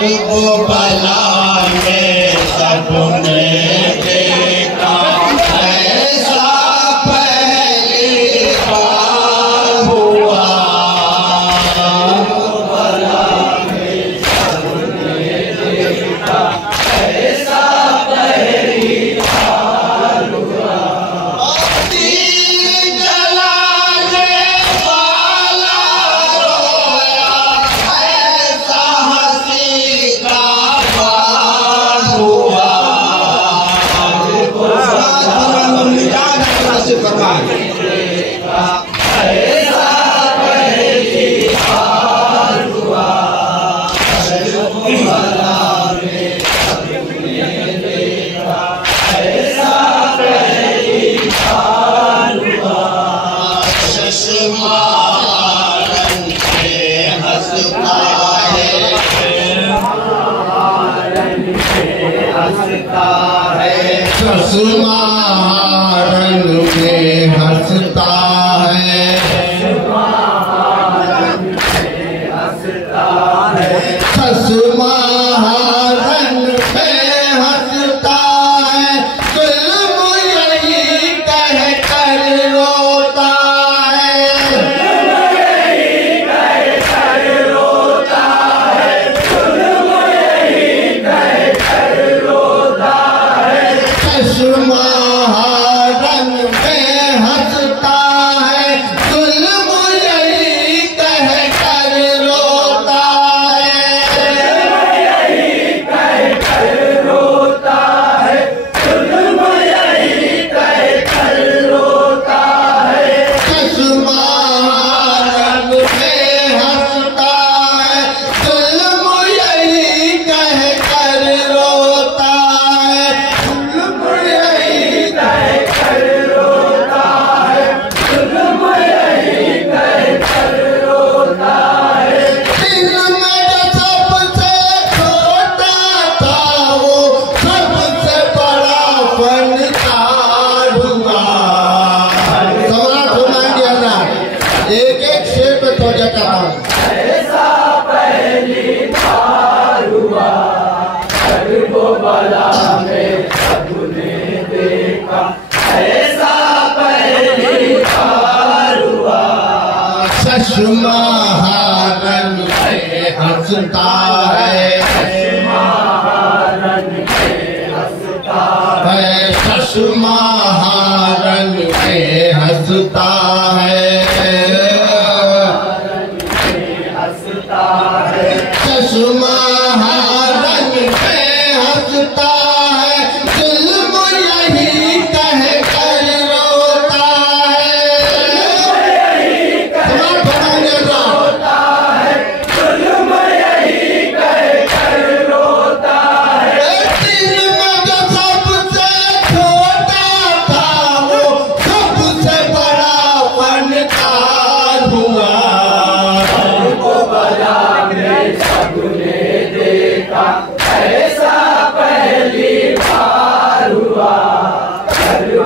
भला में सबने देखा, ऐसा पहली बार हुआ। भला में सबने देखा, ऐसा पहली बार हुआ। दीन जलाने वाला रोया, ऐसा हंसी का बार हुआ। चश्मा रंग में हंसता है, चश्मा रंग में हंसता है, जुल्म यही कह कर रोता है, जुल्म यही कह कर रोता है, जुल्म यही कह कर रोता है। चश्मा रंग में हंसता है, जुल्म यही कह कर रोता है, यही कह कर रोता है, जुल्म यही कह कर रोता है। चश्मा रंग में हंसता है, जुल्म यही कह कर रोता है, जुल्म यही कह कर रोता है, जुल्म यही कह कर रोता है। दिल में जो सबसे छोटा था, वो सबसे बड़ा फनकार हुआ। सम्राट सुनाएंगे हज़रात, एक एक शेर पे तो जाता है। ऐसा पहली बार हुआ, वो भला में सबने देखा, ऐसा पहली बार हुआ। चश्मा रंग में हंसता है, चश्मा रंग में हंसता है, चश्मा रंग में हंसता है, हंसता है। चश्मा रंग में हंसता है, जुल्म यही कह कर रोता है, यही कह कर रोता है, जुल्म यही कह कर रोता है। दिल में जो सबसे छोटा था, वो सबसे बड़ा फनकार हुआ। वो भला में सबने देखा, ऐसा पहली बार हुआ।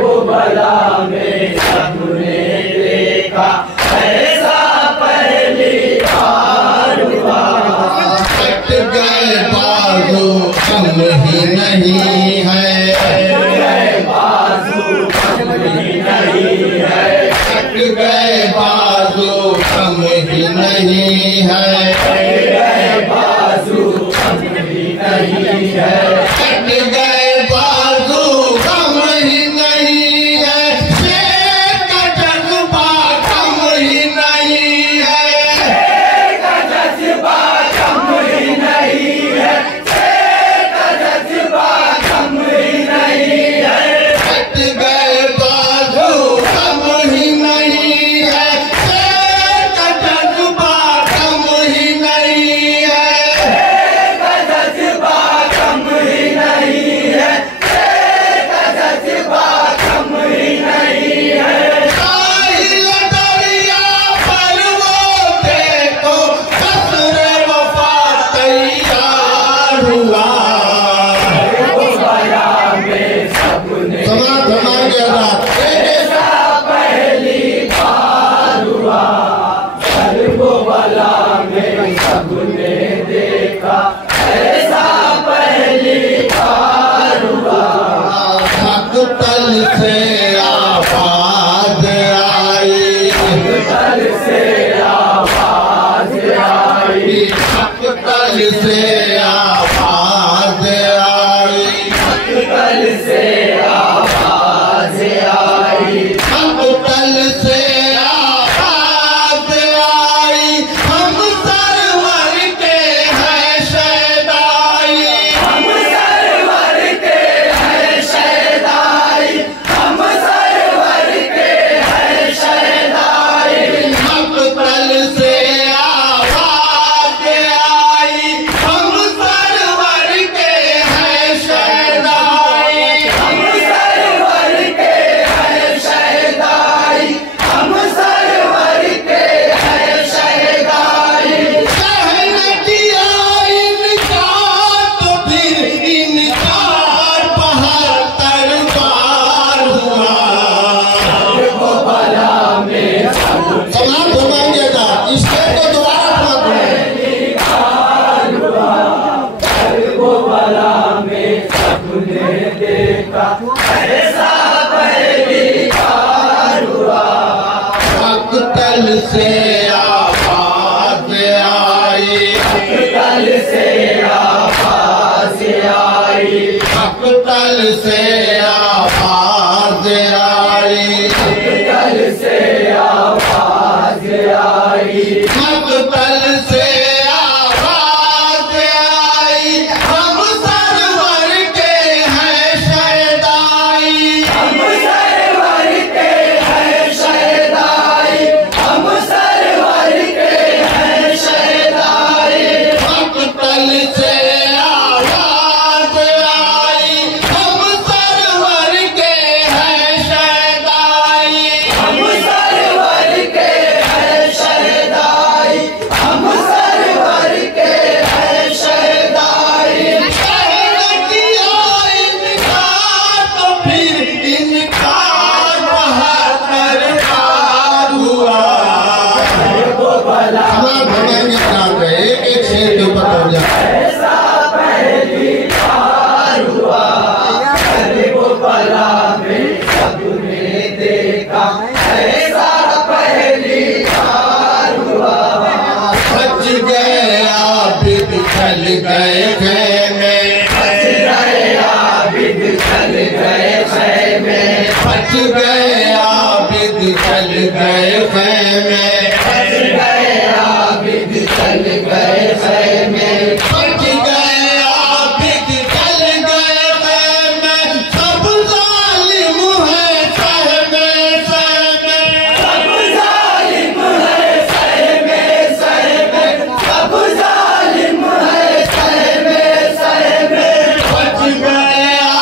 वो भला में सबने देखा, ऐसा पहली बार हुआ। कट गए बाजू कम ही नहीं है, कट गए बाजू कम ही नहीं है, कट गए बाजू कम ही नहीं है, कट गए बाजू कम ही नहीं है, कट गए बाजू कम ही नहीं है। शेर का जज्बा कम ही नहीं है, शेर का जज्बा कम ही नहीं है, शेर का जज्बा से आवाज आई, मक्तल से आवाज आई, मक्तल से आवाज आई, हम सरवर के हैं शहदाई, हम सरवर के हैं शहदाई, हम सरवर के हैं शहदाई, मक्तल से आवाज आई, हम सरवर के हैं शहदाई, हम सरवर के हैं शहदाई, हम सरवर के हैं शहदाई। कहने दिया इनकार तो फिर इनकार 72 बार हुआ। वो भला में समाप्त हो जाएगा, इसके तो दोबारा वो भला में सबने देखा, ऐसा पहली बार हुआ। मक्तल से आवाज आई, मक्तल से आवाज आई, मक्तल से आवाज आई, मक्तल से आवाज आई, मक्तल से आवाज आई, हम सरवर के हैं शहदाई, हम सरवर के हैं शहदाई, हम सरवर के हैं शहदाई, मक्तल से आवाज आई, हम सरवर के हैं शहदाई, हम सरवर के हैं शहदाई, हम सरवर के हैं शहदाई। कहने दिया इनकार तो फिर इनकार 72 बार हुआ। वो भला हमारा भगवान के साथ है, एक शेर के ऊपर पड़ जाए। ऐसा पहली बार हुआ। अरे वो भला में सबने देखा, ऐसा पहली बार हुआ। बच गया बिद चल गए खेमे, बच गए आबिद चल गए खैमे, बच गया बिद चल गए खेमे, बच गए आबिद चल गए खैमे, बच गया बिद चल गए खेमे, सब जालिम है सहमे सहमे, सब जालिम है सहमे सहमे, सब जालिम है सहमे सहमे, बच गया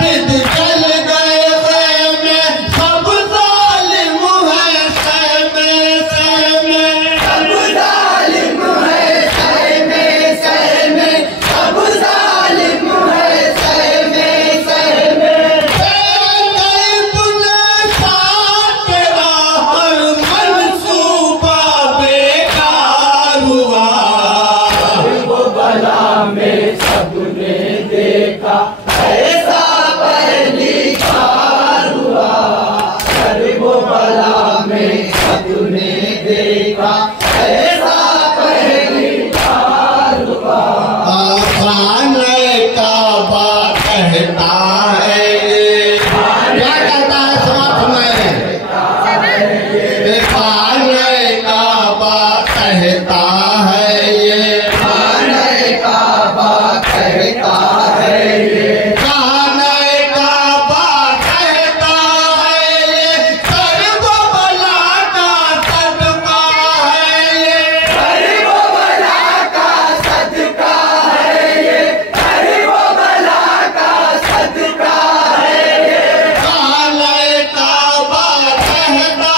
बिद चल गए खेमे, सब जालिम है सहमे सहमे, सब जालिम है सहमे सहमे, सब जालिम है सहमे सहमे। गए बुने साथ तेरा हर मंसूबा बेकार हुआ। वो भला में सबने देखा, ऐसा पहली बार हुआ। अरे वो भला में सबने देखा, ऐसा पहली बार हुआ। खाने का बात कहता है, क्या कहता है समाप्त में? खाने का बात कहता है ये, खाने का बात कहता है ये, खाने का बात कहता है ये, सर्व बला का सदका है ये, अरे वो भला का सदका है ये, अरे वो भला का सदका है ये। खाने का बात कहता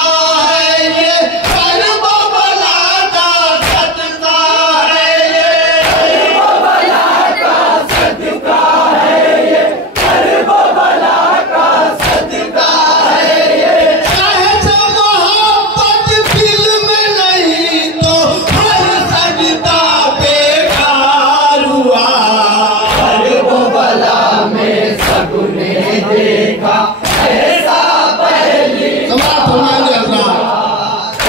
है ये, सर्व बला का सदका है ये, अरे वो भला का सदका है ये, अरे वो भला का सदका है ये। सहज मोहब्बत दिल में नहीं तो हर सजदा बेकार हुआ। अरे वो भला में सबने देखा, ऐसा पहली समाप्त होना जैसा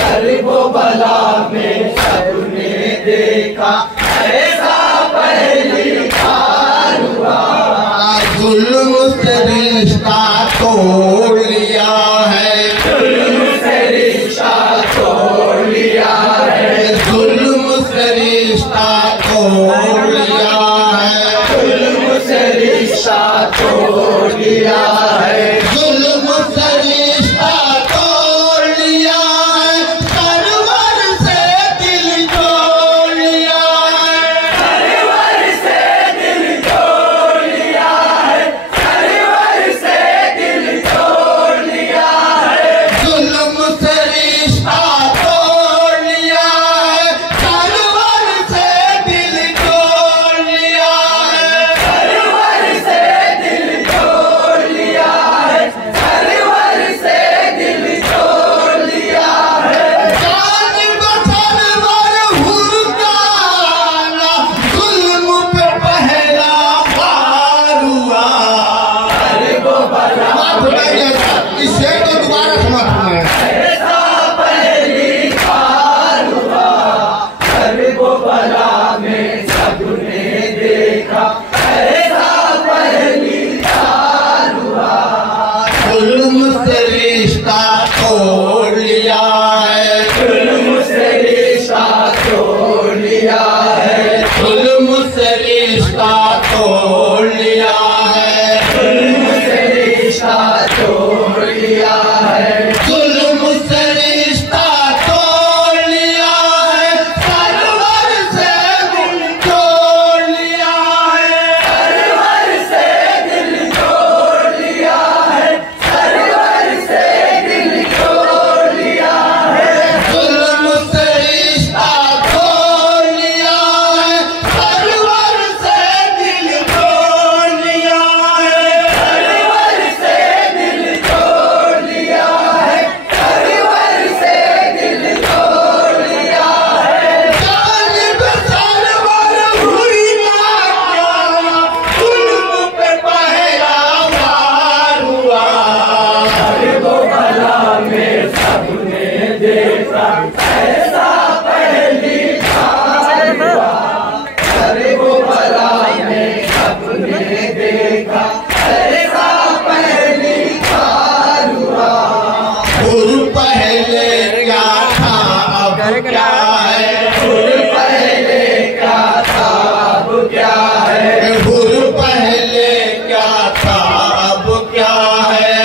अरे वो भला में सबने देखा, ऐसा पहली बार हुआ। जुल्म से रिश्ता तोड़ लिया है, जुल्म से रिश्ता तोड़ लिया है, जुल्म से रिश्ता तोड़ लिया है, जुल्म से रिश्ता तोड़ लिया है, जुल्म से रिश्ता तोड़ लिया है, सरवर से दिल जोड़ लिया है, सरवर से दिल तोड़ लिया है, सरवर से दिल तोड़ लिया है, जुल्म से रिश्ता तोड़ लिया है, सरवर से दिल जोड़ लिया है, सरवर से दिल तोड़ लिया है, सरवर से दिल तोड़ लिया है। जान बसरवर हुरकाना, जुल्म पे पहला वार हुआ। अरे वो बला इस शेर को दोबारा समझना है। ऐसा पहली बार हुआ, अरे वो बला में सबने देखा, ऐसा पहली बार हुआ। जुल्म से रिश्ता तोड़ लिया है, जुल्म से रिश्ता तोड़ लिया है, जुल्म से रिश्ता तोड़ लिया है, जुल्म से रिश्ता तोड़ लिया है, जुल्म से रिश्ता तोड़ लिया है, सरवर से दिल जोड़ लिया है, सरवर से दिल तोड़ लिया है, सरवर से दिल तोड़ लिया है, जुल्म से रिश्ता तोड़ लिया है, सरवर से दिल जोड़ लिया है, सरवर से दिल तोड़ लिया है, सरवर से दिल तोड़ लिया है। जानिब सरवर हुई ना, जुल्म पे पहला वार हुआ। अरे वो बला में सबने देखा, ऐसा पहली बार हुआ। अरे वो बला में सबने देखा, ऐसा पहली बार हुआ। हुर पहले क्या था अब क्या है, हुर पहले क्या था अब क्या है, हुर पहले क्या था अब क्या है,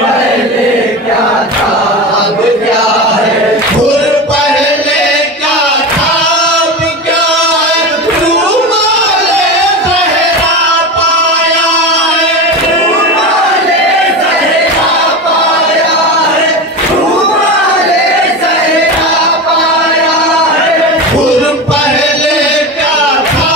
पहले क्या था अब क्या है, हुर पहले क्या था अब क्या है, रूमाले सहरा पाया है, रूमाले सहरा पाया है, रूमाले सहरा पाया है, हुर पहले क्या था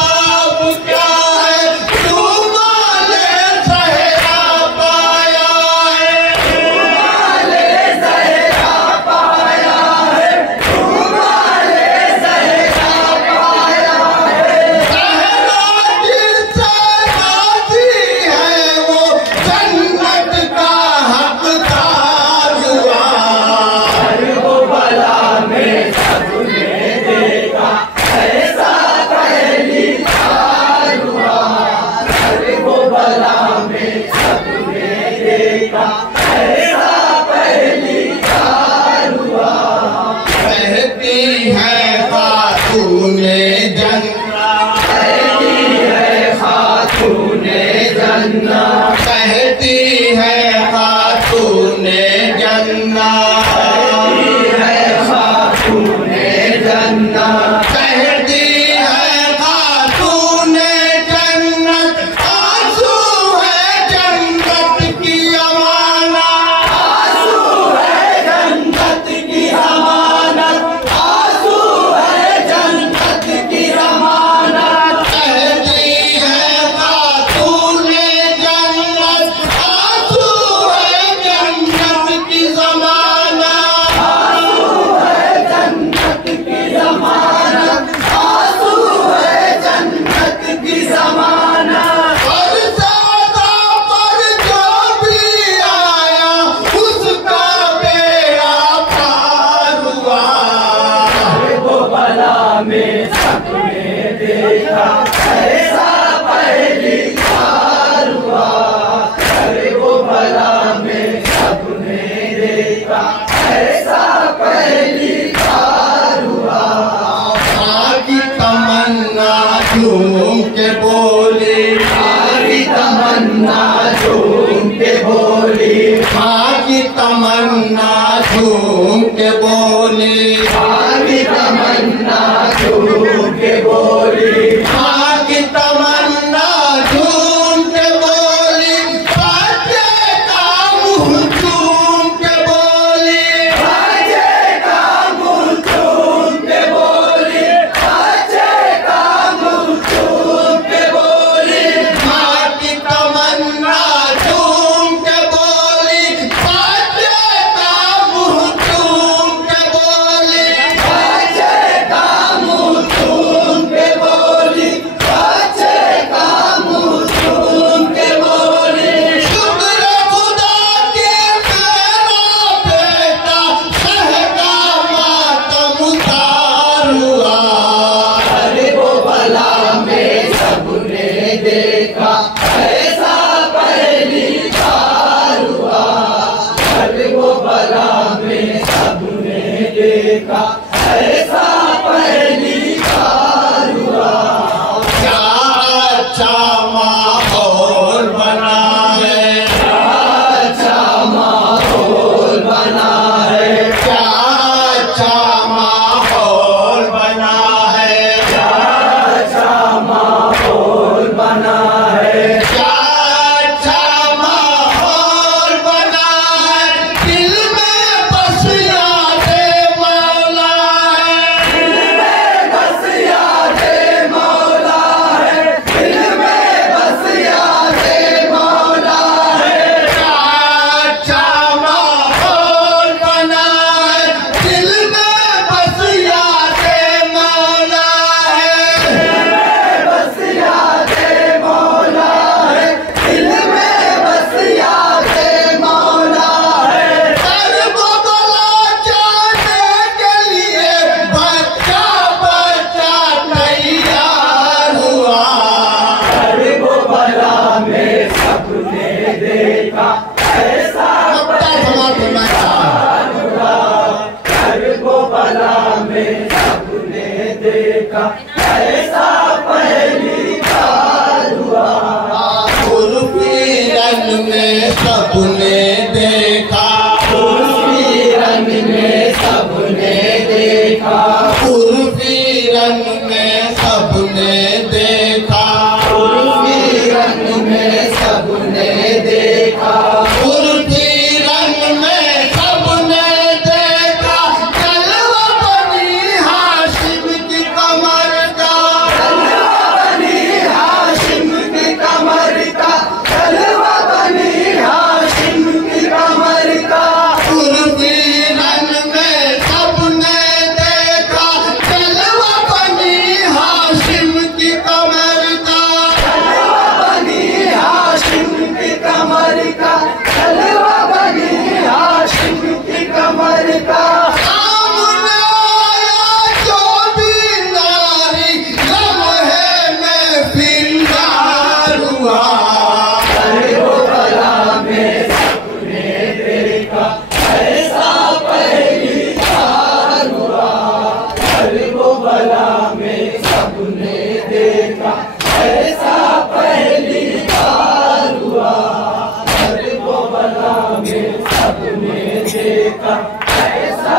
अब क्या है, रूमाले सहरा पाया है, रूमाले सहरा पाया है, रूमाले सहरा पाया है। सहरा जिससे राजी है वो जन्नत का हकदार हुआ। अरे वो बला में सबने देखा, ऐसा पहली बार हुआ। अरे वो बला में सबने देखा, ऐसा पहली बार हुआ। कहती है खातूने जन्नत, कहती है खातूने जन्नत, कहती है खातूने जन्नत, है खातूने जन्नत, कहती है खातूने जन्नत, आंसू है जन्नत की अमानत, आंसू है जन्नत की अमानत, आंसू है जन्नत की अमानत। कहती है खातूने जन्नत, झूम के बोली, माँ की तमन्ना झूम के बोली, माँ की तमन्ना झूम के बोली, माँ की तमन्ना झूम के बोली, माँ की तमन्ना झूम के बोली, बच्चे का मुँह झूम के बोली, बच्चे का मुँह झूम के बोली, बच्चे का मुँह झूम के बोली, माँ की तमन्ना झूम के बोली, बच्चे का मुँह झूम के बोली, बच्चे का मुँह झूम के बोली, बच्चे का मुँह झूम के बोली। शुक्र खुदा के मेरा बेटा सहगा मातम उतार हुआ। अरे वो भला में सबने देखा ऐसा पहली बार हुआ। अरे वो भला में सबने देखा ऐसा पहली बार हुआ। क्या अच्छा माहौल बना है, अच्छा माहौल बना है, क्या अच्छा माहौल बना है, अच्छा माहौल बना है, क्या अच्छा माहौल बना है, दिल में बस यादें मौला है, बस यादें मौला है, दिल में बस यादें मौला है। क्या अच्छा माहौल बना है, दिल में बस यादें मौला है, बस यादें मौला है, दिल में बस यादें मौला है। कर वो भला जाने के लिए बच्चा बच्चा तैयार हुआ। अरे वो भला में सबने देखा ऐसा अरे वो भला में सबने देखा ऐसा पहली बार हुआ। कुर्बी रंग में सबने देखा, कुर्सी रंग में सबने देखा, कुर्बी रंग में सबने देखा, कुर्सी रंग में सबने देखा, कुर्बी रंग में सबने देखा, जलवा बनी हाशिम की कमर का, बनी हाशिम की कमर का, जलवा बनी हाशिम की कमर का। कुर्बी रंग में सबने देखा, जलवा बनी हाशिम की कमर का, बनी हाशिम की कमर का, जलवा बनी हाशिम की कमर का। सामने आया जो भी नारी लम्हे में फिंगार हुआ। अरे वो भला में सबने देखा ऐसा पहली बार हुआ। अरे वो भला में सबने देखा ऐसा पहली बार हुआ। अरे वो भला में सबने देखा ऐसा